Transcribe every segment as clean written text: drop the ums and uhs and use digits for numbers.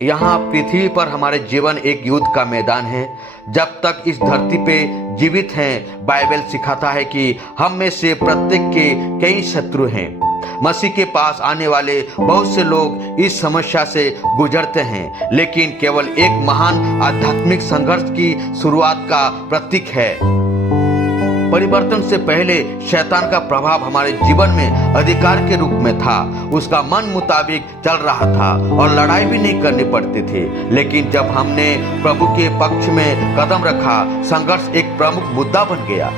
यहाँ पृथ्वी पर हमारे जीवन एक युद्ध का मैदान है। जब तक इस धरती पे जीवित हैं, बाइबल सिखाता है कि हम में से प्रत्येक के कई शत्रु हैं। मसीह के पास आने वाले बहुत से लोग इस समस्या से गुजरते हैं, लेकिन केवल एक महान आध्यात्मिक संघर्ष की शुरुआत का प्रतीक है। परिवर्तन से पहले शैतान का प्रभाव हमारे जीवन में अधिकार के रूप में था। उसका मन मुताबिक चल रहा था और लड़ाई भी नहीं करनी पड़ती थी। लेकिन जब हमने प्रभु के पक्ष में कदम रखा, संघर्ष एक प्रमुख मुद्दा बन गया।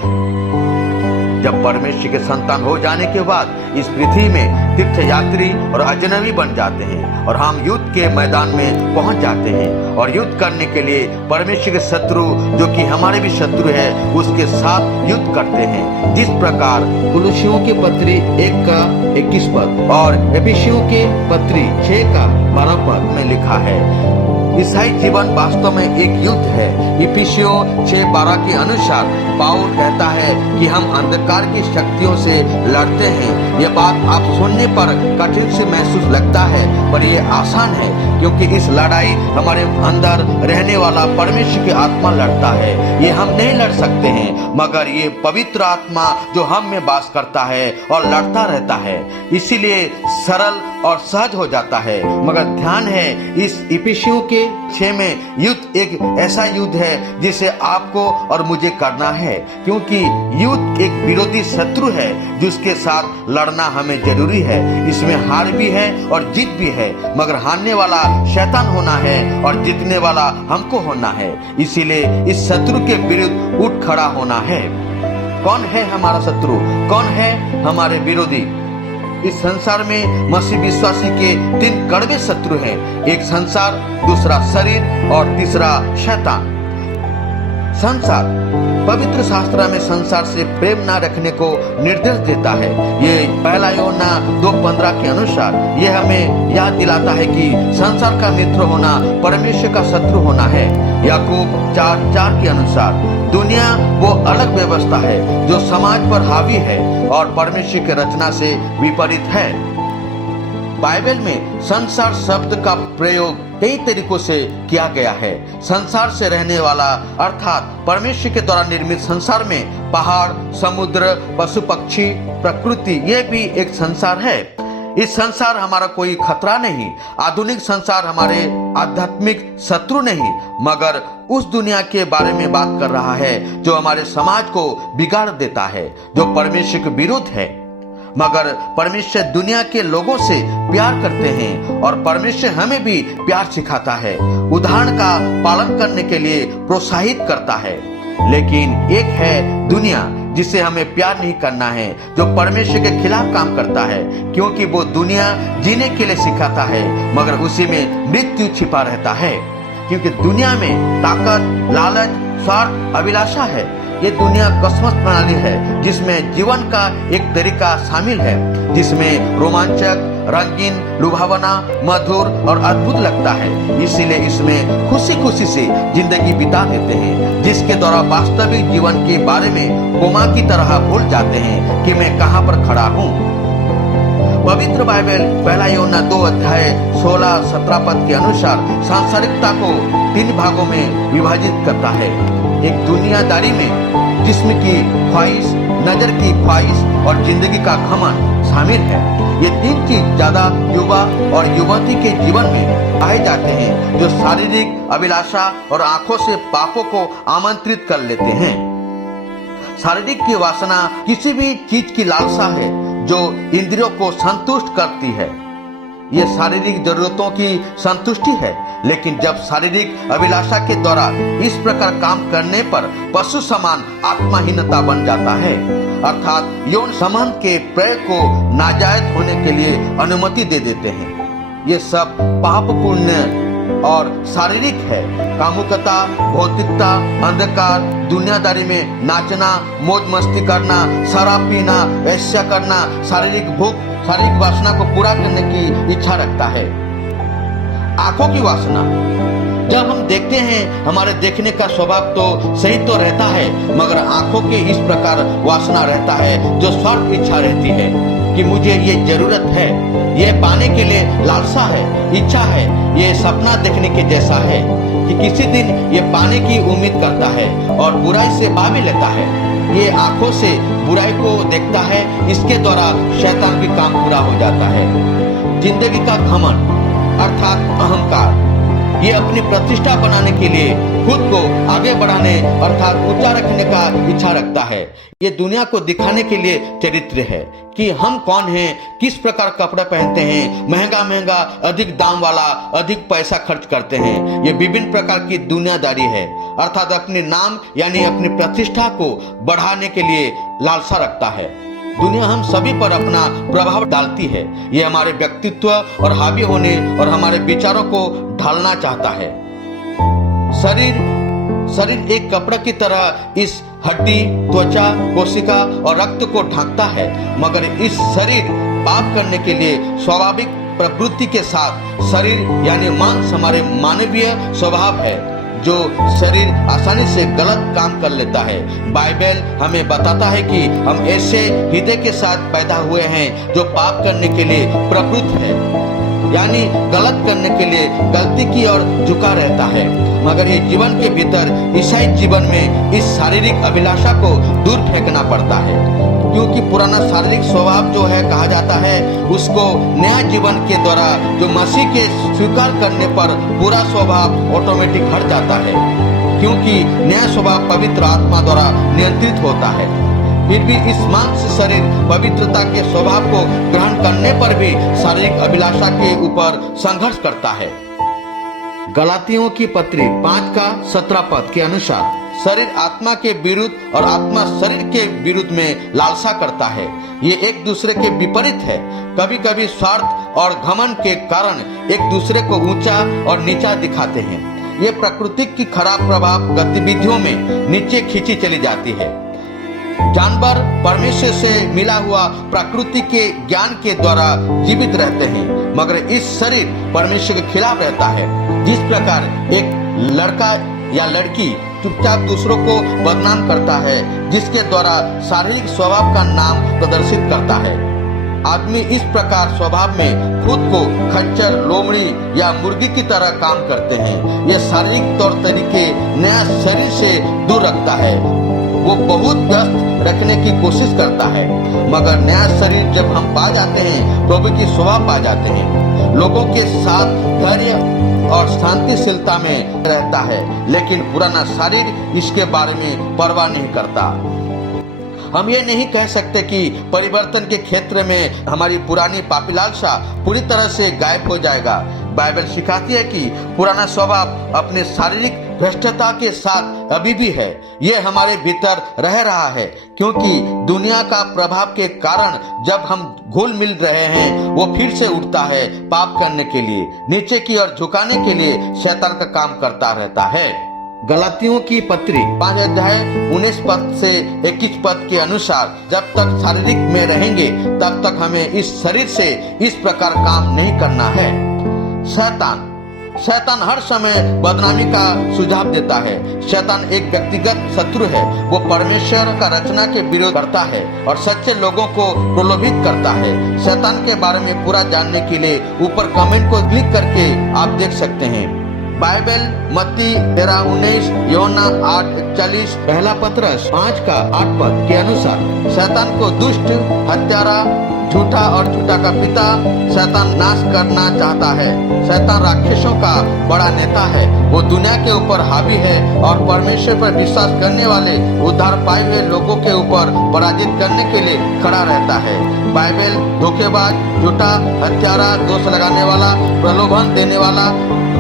जब परमेश्वर के संतान हो जाने के बाद इस पृथ्वी में तीर्थयात्री और अजनबी बन जाते हैं और हम युद्ध के मैदान में पहुंच जाते हैं और युद्ध करने के लिए परमेश्वर के शत्रु, जो कि हमारे भी शत्रु है, उसके साथ युद्ध करते हैं। जिस प्रकार कुलुसियों के पत्री 1 का 21 पद और एफिसियों के पत्री 6 का 12 पद में लिखा है। ईसाई जीवन वास्तव में एक युद्ध है। इफिसियों 6:12 के अनुसार पाउल कहता है कि हम अंधकार की शक्तियों से लड़ते हैं। यह बात आप सुनने पर कठिन से महसूस लगता है, पर यह आसान है, क्योंकि इस लड़ाई हमारे अंदर रहने वाला परमेश्वर की आत्मा लड़ता है। ये हम नहीं लड़ सकते हैं, मगर ये पवित्र आत्मा जो हम में वास करता है और लड़ता रहता है, इसीलिए सरल और सहज हो जाता है। मगर ध्यान है, इस इफिसियों के 6 में युद्ध एक ऐसा युद्ध है जिसे आपको और मुझे करना है, क्योंकि युद्ध एक विरोधी शत्रु है जिसके साथ लड़ना हमें जरूरी है। इसमें हार भी है और जीत भी है, मगर हारने वाला शैतान होना है और जीतने वाला हमको होना है। इसीलिए इस शत्रु के विरुद्ध उठ खड़ा होना है। कौन है हमारा शत्रु? कौन है हमारे विरोधी? इस संसार में मसीह विश्वासी के 3 कड़वे शत्रु हैं। एक संसार, दूसरा शरीर और तीसरा शैतान। संसार, पवित्र शास्त्र में संसार से प्रेम न रखने को निर्देश देता है। ये 1 यूहन्ना 2:15 के अनुसार यह हमें याद दिलाता है कि संसार का मित्र होना परमेश्वर का शत्रु होना है। याकूब 4:4 के अनुसार दुनिया वो अलग व्यवस्था है जो समाज पर हावी है और परमेश्वर की रचना से विपरीत है। बाइबल में संसार शब्द का प्रयोग कई तरीकों से किया गया है। संसार से रहने वाला अर्थात परमेश्वर के द्वारा निर्मित संसार में पहाड़, समुद्र, पशु पक्षी, प्रकृति, ये भी एक संसार है। इस संसार हमारा कोई खतरा नहीं। आधुनिक संसार हमारे आध्यात्मिक शत्रु नहीं, मगर उस दुनिया के बारे में बात कर रहा है जो हमारे समाज को बिगाड़ देता है, जो परमेश्वर के विरुद्ध है। मगर परमेश्वर दुनिया के लोगों से प्यार करते हैं और परमेश्वर हमें भी प्यार सिखाता है, उदाहरण का पालन करने के लिए प्रोत्साहित करता है। लेकिन एक है दुनिया जिसे हमें प्यार नहीं करना है, जो परमेश्वर के खिलाफ काम करता है, क्योंकि वो दुनिया जीने के लिए सिखाता है, मगर उसी में मृत्यु छिपा रहता है। क्योंकि दुनिया में ताकत, लालच, स्वार्थ, अभिलाषा है। ये दुनिया कस्मत प्रणाली है जिसमें जीवन का एक तरीका शामिल है, जिसमें रोमांचक, रंगीन, लुभावना, मधुर और अद्भुत लगता है। इसीलिए इसमें खुशी खुशी से जिंदगी बिता देते हैं, जिसके द्वारा वास्तविक जीवन के बारे में कोमा की तरह भूल जाते हैं कि मैं कहाँ पर खड़ा हूँ। पवित्र बाइबल 1 यूहन्ना 2:16-17 पद के अनुसार सांसारिकता को 3 भागों में विभाजित करता है। एक दुनियादारी में जिस्म की ख्वाहिश, नजर की ख्वाहिश और जिंदगी का घमंड शामिल है। ये 3 चीज ज्यादा युवा और युवती के जीवन में पाए जाते हैं, जो शारीरिक अभिलाषा और आंखों से पापों को आमंत्रित कर लेते हैं। शारीरिक की वासना किसी भी चीज की लालसा है जो इंद्रियों को संतुष्ट करती है। ये शारीरिक जरूरतों की संतुष्टि है, लेकिन जब शारीरिक अभिलाषा के द्वारा इस प्रकार काम करने पर पशु समान आत्माहीनता बन जाता है, अर्थात यौन संबंध के प्रयोग को नाजायज होने के लिए अनुमति दे देते हैं। ये सब पापपूर्ण और शारीरिक है। कामुकता, भौतिकता, अंधकार, दुनियादारी में नाचना, मौज मस्ती करना, शराब पीना, वेश्या करना, शारीरिक भूख, शारीरिक वासना को पूरा करने की इच्छा रखता है। आंखों की वासना, जब हम देखते हैं, हमारे देखने का स्वभाव तो सही तो रहता है, मगर आंखों के इस प्रकार वासना रहता है जो स्वार्थ इच्छा रहती है, कि मुझे ये जरूरत है, ये पाने के लिए लालसा है, इच्छा है, ये सपना देखने के जैसा है कि किसी दिन ये पाने की उम्मीद करता है और बुराई से बावी लेता है। ये आंखों से बुराई को देखता है, इसके द्वारा शैतान भी काम पूरा हो जाता है। जिंदगी का घमंड अर्थात अहंकार, ये अपनी प्रतिष्ठा बनाने के लिए खुद को आगे बढ़ाने अर्थात ऊंचा रखने का इच्छा रखता है। ये दुनिया को दिखाने के लिए चरित्र है कि हम कौन हैं, किस प्रकार कपड़े पहनते हैं, महंगा महंगा अधिक दाम वाला अधिक पैसा खर्च करते हैं। ये विभिन्न प्रकार की दुनियादारी है अर्थात अपने नाम यानी अपनी प्रतिष्ठा को बढ़ाने के लिए लालसा रखता है। दुनिया हम सभी पर अपना प्रभाव डालती है। ये हमारे व्यक्तित्व और हावी होने और हमारे विचारों को ढालना चाहता है। शरीर एक कपड़ा की तरह इस हड्डी, त्वचा, कोशिका और रक्त को ढकता है, मगर इस शरीर पाप करने के लिए स्वाभाविक प्रवृत्ति के साथ शरीर यानी मांस हमारे मानवीय स्वभाव है जो शरीर आसानी से गलत काम कर लेता है। बाइबल हमें बताता है कि हम ऐसे हृदय के साथ पैदा हुए हैं जो पाप करने के लिए प्रवृत्त है, यानी गलत करने के लिए गलती की ओर झुका रहता है। मगर ये जीवन के भीतर ईसाई जीवन में इस शारीरिक अभिलाषा को दूर फेंकना पड़ता है, क्योंकि पुराना शारीरिक स्वभाव जो है कहा जाता है उसको नया जीवन के द्वारा जो मसीह के स्वीकार करने पर पूरा स्वभाव ऑटोमेटिक हट जाता है, क्योंकि नया स्वभाव पवित्र आत्मा द्वारा नियंत्रित होता है। फिर भी इस मांस शरीर पवित्रता के स्वभाव को ग्रहण करने पर भी शारीरिक अभिलाषा के ऊपर संघर्ष करता है। गलातियों की पत्री 5:17 के अनुसार शरीर आत्मा के विरुद्ध और आत्मा शरीर के विरुद्ध में लालसा करता है। ये एक दूसरे के विपरीत है। कभी कभी स्वार्थ और घमंड के कारण एक दूसरे को ऊंचा और नीचा दिखाते हैं। ये प्रकृति की खराब प्रभाव गतिविधियों में नीचे खींची चली जाती है। जानवर परमेश्वर से मिला हुआ प्रकृति के ज्ञान के द्वारा जीवित रहते हैं, मगर इस शरीर परमेश्वर के खिलाफ रहता है। जिस प्रकार एक लड़का या लड़की चुपचाप दूसरों को बदनाम करता है, जिसके द्वारा शारीरिक स्वभाव का नाम प्रदर्शित करता है। आदमी इस प्रकार स्वभाव में खुद को खच्चर, लोमड़ी या मुर्गी की तरह काम करते हैं। यह शारीरिक तौर तरीके नया शरीर से दूर रखता है। वो बहुत व्यस्त रखने की कोशिश करता है, मगर नया शरीर जब हम पा जाते हैं प्रभु की स्वभाव पा जाते हैं। लोगों के साथ धैर्य और शांतिशीलता में रहता है, लेकिन पुराना शरीर इसके बारे में परवाह नहीं करता। हम ये नहीं कह सकते कि परिवर्तन के क्षेत्र में हमारी पुरानी पापी लालसा पूरी तरह से गायब हो जाएगा। बाइबल सिखाती है कि पुराना स्वभाव अपने शारीरिक भ्रष्टता के साथ अभी भी है। ये हमारे भीतर रह रहा है, क्योंकि दुनिया का प्रभाव के कारण जब हम घुल मिल रहे हैं वो फिर से उठता है पाप करने के लिए, नीचे की ओर झुकाने के लिए शैतान का काम करता रहता है। गलातियों की पत्री 5:19 से 21 के अनुसार जब तक शारीरिक में रहेंगे तब तक हमें इस शरीर से इस प्रकार काम नहीं करना है। शैतान हर समय बदनामी का सुझाव देता है। शैतान एक व्यक्तिगत शत्रु है। वो परमेश्वर का रचना के विरोध करता है और सच्चे लोगों को प्रलोभित करता है। शैतान के बारे में पूरा जानने के लिए ऊपर कमेंट को क्लिक करके आप देख सकते हैं। बाइबल मत्ती 13:19, यूहन्ना 8:41, पहला पतरस 5:8 के अनुसार शैतान को दुष्ट, हत्यारा, झूठा और झूठा का पिता शैतान नाश करना चाहता है। शैतान राक्षसों का बड़ा नेता है। वो दुनिया के ऊपर हावी है और परमेश्वर पर विश्वास करने वाले उद्धार पाए हुए लोगों के ऊपर पराजित करने के लिए खड़ा रहता है। बाइबल धोखेबाज, झूठा, हत्यारा, दोष लगाने वाला, प्रलोभन देने वाला,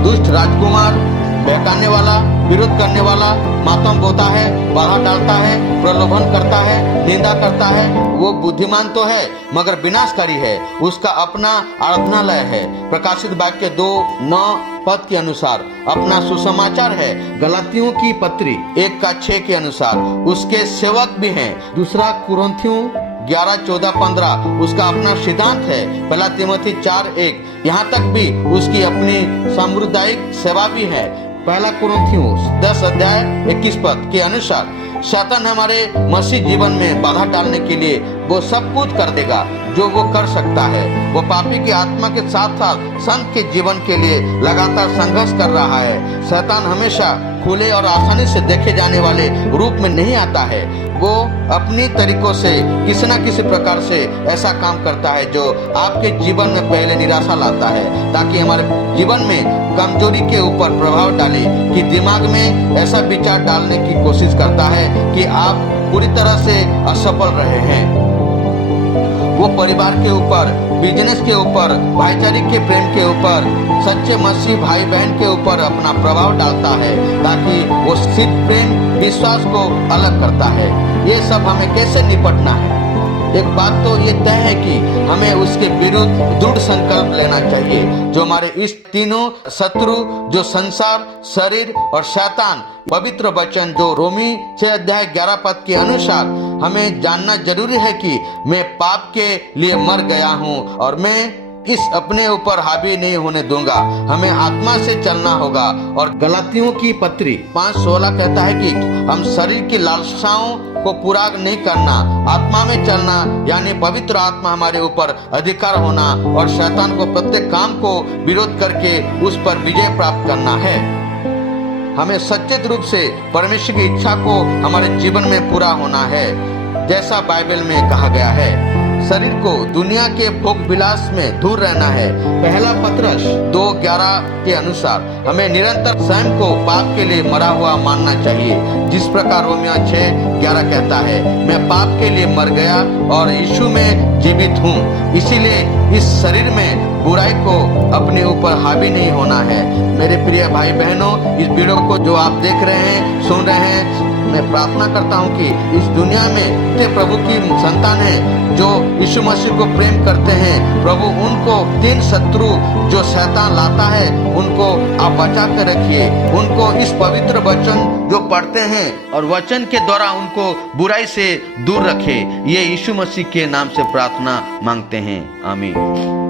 दुष्ट राजकुमार, बहकाने वाला, विरोध करने वाला, मातम बोता है, बाधा डालता है, प्रलोभन करता है, निंदा करता है। वो बुद्धिमान तो है मगर विनाशकारी है। उसका अपना आराधनालय है। प्रकाशित वाक्य 2:9 के अनुसार अपना सुसमाचार है। गलातियों की पत्री 1:6 के अनुसार उसके सेवक भी हैं। दूसरा कुरिन्थियों 11:14-15 उसका अपना सिद्धांत है। पहला तिमोथी 4:1 यहाँ तक भी उसकी अपनी सामुदायिक सेवा भी है। पहला कुरिन्थियों 10:21 के अनुसार शैतान हमारे मसीह जीवन में बाधा डालने के लिए वो सब कुछ कर देगा जो वो कर सकता है। वो पापी की आत्मा के साथ साथ संत के जीवन के लिए लगातार संघर्ष कर रहा है। शैतान हमेशा खुले और आसानी से देखे जाने वाले रूप में नहीं आता है। वो अपनी तरीकों से किसी न किसी प्रकार से ऐसा काम करता है जो आपके जीवन में पहले निराशा लाता है, ताकि हमारे जीवन में कमजोरी के ऊपर प्रभाव डाले, कि दिमाग में ऐसा विचार डालने की कोशिश करता है कि आप पूरी तरह से असफल रहे हैं। वो परिवार के ऊपर, बिजनेस के ऊपर, भाईचारे के प्रेम के ऊपर, सच्चे मसीह भाई बहन के ऊपर अपना प्रभाव डालता है, ताकि वो सिर्फ प्रेम विश्वास को अलग करता है। ये सब हमें कैसे निपटना है? एक बात तो ये तय है कि हमें उसके विरुद्ध दृढ़ संकल्प लेना चाहिए। जो हमारे इस तीनों शत्रु, जो संसार, शरीर और शैतान, पवित्र वचन जो रोमी 6:11 के अनुसार हमें जानना जरूरी है कि मैं पाप के लिए मर गया हूँ और मैं इस अपने ऊपर हावी नहीं होने दूंगा। हमें आत्मा से चलना होगा। और गलातियों की पत्री 5:16 कहता है कि हम शरीर की लालसाओं को पूरा नहीं करना, आत्मा में चलना, यानी पवित्र आत्मा हमारे ऊपर अधिकार होना और शैतान को प्रत्येक काम को विरोध करके उस पर विजय प्राप्त करना है। हमें सचेत रूप से परमेश्वर की इच्छा को हमारे जीवन में पूरा होना है, जैसा बाइबल में कहा गया है। शरीर को दुनिया के भोग विलास में दूर रहना है। पहला पत्रस 2:11 के अनुसार हमें निरंतर स्वयं को पाप के लिए मरा हुआ मानना चाहिए, जिस प्रकार रोमियो 6:11 कहता है, मैं पाप के लिए मर गया और यीशु में जीवित हूँ। इसीलिए इस शरीर में बुराई को अपने ऊपर हावी नहीं होना है। मेरे प्रिय भाई बहनों, इस वीडियो को जो आप देख रहे हैं, सुन रहे हैं, मैं प्रार्थना करता हूं कि इस दुनिया में इतने प्रभु की संतान हैं जो यीशु मसीह को प्रेम करते हैं। प्रभु उनको तीन शत्रु जो शैतान लाता है, उनको आप बचा कर रखिए। उनको इस पवित्र वचन जो पढ़ते हैं और वचन के द्वारा उनको बुराई से दूर रखे। ये यीशु मसीह के नाम से प्रार्थना मांगते हैं, आमीन।